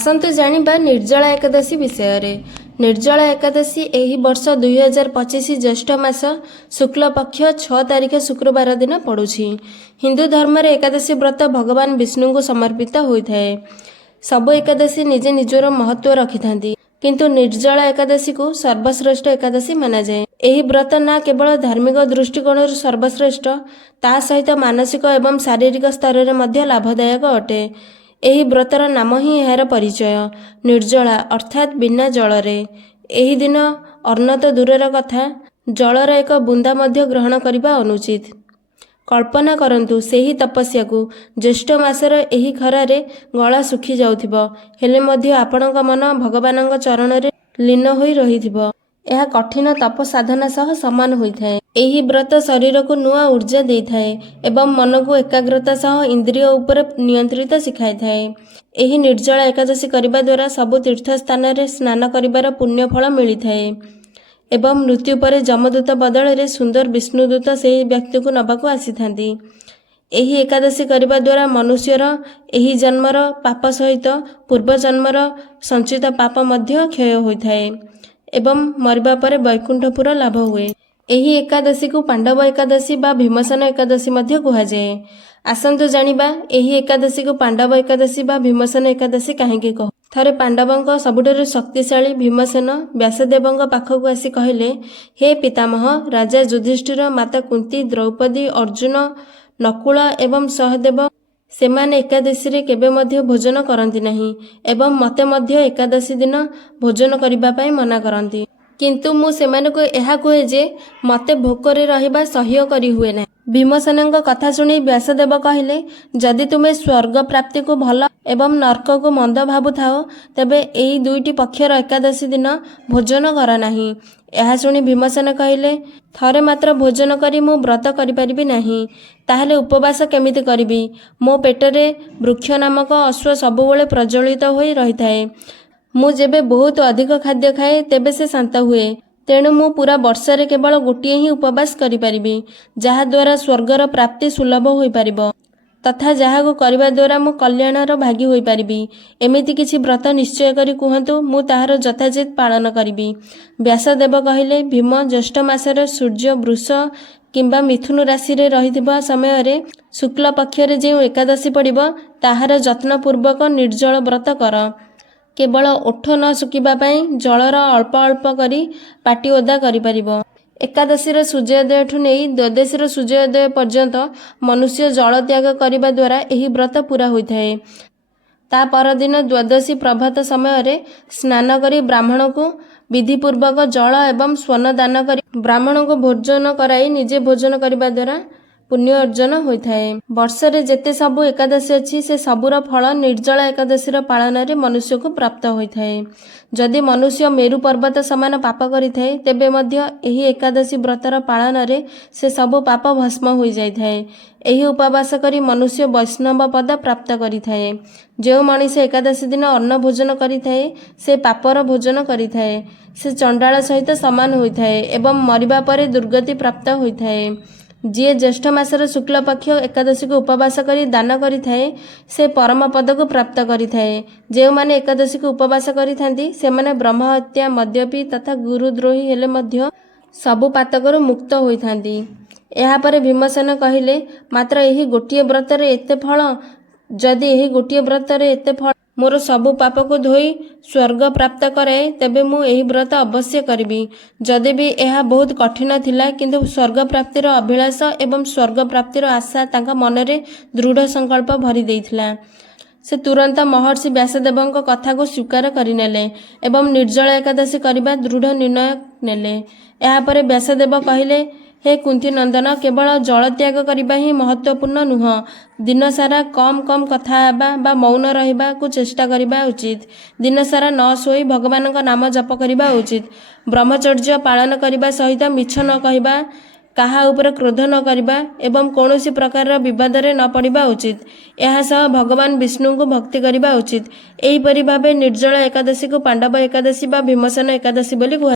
आसन्तु जानिबा निर्जला एकादशी विषय रे। निर्जला एकादशी एही वर्ष 2025 ज्येष्ठ मास शुक्ल पक्ष 6 तारिख शुक्रवार दिन पड़ुछि। हिंदू धर्म रे एकादशी व्रत भगवान विष्णु को समर्पित होइथाए। सब एकादशी निजे निजर महत्व रखिथांती, किंतु निर्जला एकादशी को सर्वश्रेष्ठ एकादशी माना जाए। एही व्रत ना केवल धार्मिक दृष्टिकोण सर्वश्रेष्ठ, ता सहित मानसिक एवं शारीरिक स्तर रे मध्य लाभदायक अटे। एही व्रतर नाम ही यार परिचय, निर्जला अर्थात बिना जलरे। एही दिन अन्न तो दूरर कथा, जलर एक बुंदा मध्य ग्रहण करबा अनुचित। कल्पना करंतु सेही तपस्या को ज्येष्ठ मासर एही खरारे गला सुखी जाउथिबो, हेले मध्य आपणक मन भगवानक चरण रे लीन होई रहिथिबो। यह कठिन तप साधना सह समान होइथाए। एही व्रत शरीर को नुआ ऊर्जा देइथाए एवं मन को एकाग्रता सह इंद्रिय उपर नियंत्रित सिखाई थाए। एही निर्जला एकादशी करिबा द्वारा सबु तीर्थ स्थान रे स्नान करिबार पुण्य फल मिलिथाए एवं मृत्यु परे जमदूत बदल रे सुंदर विष्णुदूत सेही व्यक्ति को नबाकू आसीथांती। एही एकादशी करिबा द्वारा मनुष्यर एही जन्मर पाप सहित पूर्व जन्मर संचित पाप मध्य क्षय होइथाए एवं मरिबा परे वैकुंठपुर लाभ हुए। एही एकादशी को पांडव एकादशी बा भीमसेन एकादशी मध्य कहा जाए। आसंतु जानिबा एही एकादशी को पांडव एकादशी बा भीमसेन एकादशी काहेकि कह। थरे पांडवंक सबुठारु शक्तिशाली भीमसेन व्यासदेवंक पाखकु आसी कहिले, हे पितामह, राजा युधिष्ठिर, माता कुंती, द्रौपदी, अर्जुन, नकुल एवं सहदेव सेमाने एकादशी रे केबे मध्य भोजन करंती नहीं एवं मते मध्य एकादशी दिन भोजन करिबा पई मना करंती, किंतु मु सेमाने को एहा कहे जे मते भोकरे रहिबा सह्य करी हुए ना। भीमसेनक कथा सुनी व्यासदेव कहिले, जदि तुमे स्वर्ग प्राप्ति को भल एवं नरक को मंद भाबु थाओ, तेबे एही दुईटी पक्षर एकादशी दिन भोजन कर नाही। यह शुणी भीमसेन कहिले, थरे मात्र भोजन करी मु व्रत करि परिबि नाही, ताहेले उपवास केमिति करिबि? मो पेटरे वृक्ष नामक अश्व सबुबेले प्रज्वलित होई रहिथाए। मु जेबे बहुत अधिक खाद्य खाए तेबे से शांत हुए। तेणु मु पूरा वर्षरे केवल गोटिए ही उपवास करि परिबि, जहा द्वारा स्वर्गर प्राप्ति सुलभ होई परिबो तथा जहा को करबा द्वारा मु कल्याणर भागी होई परिबि। एमिति किछि व्रत निश्चय करी कुहंतु, मु ताहार यथाचित पालन करिबि। व्यासदेव कहिले, भीम, ज्येष्ठ मासरे सूर्य वृष किंबा मिथुन राशि रे रहिथिबा समय रे शुक्ल पक्षरे जे एकादशी पड़िबो, ताहार यत्न पूर्वक निर्जल व्रत कर। केवल ओठ न सुकिबा पई जलर अल्प अल्प करी पाटी ओदा करि परिबो। एकादशी सूर्योदय ठु नहीं द्वादशी सूर्योदय पर्यंत मनुष्य जल त्याग करने द्वारा एही व्रत पूरा होइथाए। ता परदिन द्वादशी प्रभात समय रे स्नान करी ब्राह्मण को विधिपूर्वक जल एवं स्वर्ण दान करी ब्राह्मण को भोजन कराई निजे भोजन करने द्वारा पुण्य अर्जन होइथाए। वर्षरे जेते सबु एकादशी अछि से सबुर फल निर्जला एकादशी पालन रे मनुष्य को प्राप्त होइथाए। जदि मनुष्य मेरु पर्वत समान पाप करिथाए, तेबे मध्य एही एकादशी व्रतर पालन रे से सबु पाप भस्म होई जाइथाए। एही उपवास करी मनुष्य वैष्णव पद प्राप्त करिथाए। जो मनीष एकादशी दिन अन्न भोजन करिथाए, से पापर भोजन करिथाए, से चंडाल सहित समान होइथाए एवं मरिबा परे दुर्गति प्राप्त होइथाए। जी ज्येष्ठ मासर शुक्ल पक्ष एकादशी को उपवास करी दान करिथाए, से परम पद को प्राप्त करिथाए। जो माने एकादशी को उपवास करिथांती, से माने ब्रह्महत्या, मद्यपी तथा गुरुद्रोही हेले मध्य सबु पातकरु मुक्त होइथांती। एहा परे भीमसेन कहिले, मात्र एही गोटिए व्रतरे एते फल? जदि एही गोटिए व्रतरे एते फल मोर सबु पाप को धोई स्वर्ग प्राप्त कराए, तेबे मु एही व्रत अवश्य करिबि। जदि भी यह बहुत कठिन थिला, किंतु स्वर्ग प्राप्तिर अभिलाष एवं स्वर्ग प्राप्तिर आशा तांका मनरे दृढ़ संकल्प भरी देइथिला। से तुरंत महर्षि व्यासदेवंक कथा को स्वीकार करिनेले एवं निर्जला एकादशी करिबा दृढ़ निर्णय नेले। एहा परे व्यासदेव कहिले, हे कुंती नंदन, केवल जल त्याग करबा ही महत्वपूर्ण नुह। दिन सारा कम कम कथा हेबा बा मौन रहिबा को चेष्टा करबा उचित। दिन सारा न सोई भगवानक नाम जप करबा उचित। ब्रह्मचर्य पालन करबा सहित मिछ न कहबा, काहा ऊपर क्रोध न करबा एवं कौनसी प्रकार विवाद रे न पड़िबा उचित। यह सह भगवान विष्णु को भक्ति करबा उचित। एही परि भाबे निर्जला एकादशी को पांडव एकादशी बा भीमसेन एकादशी बोली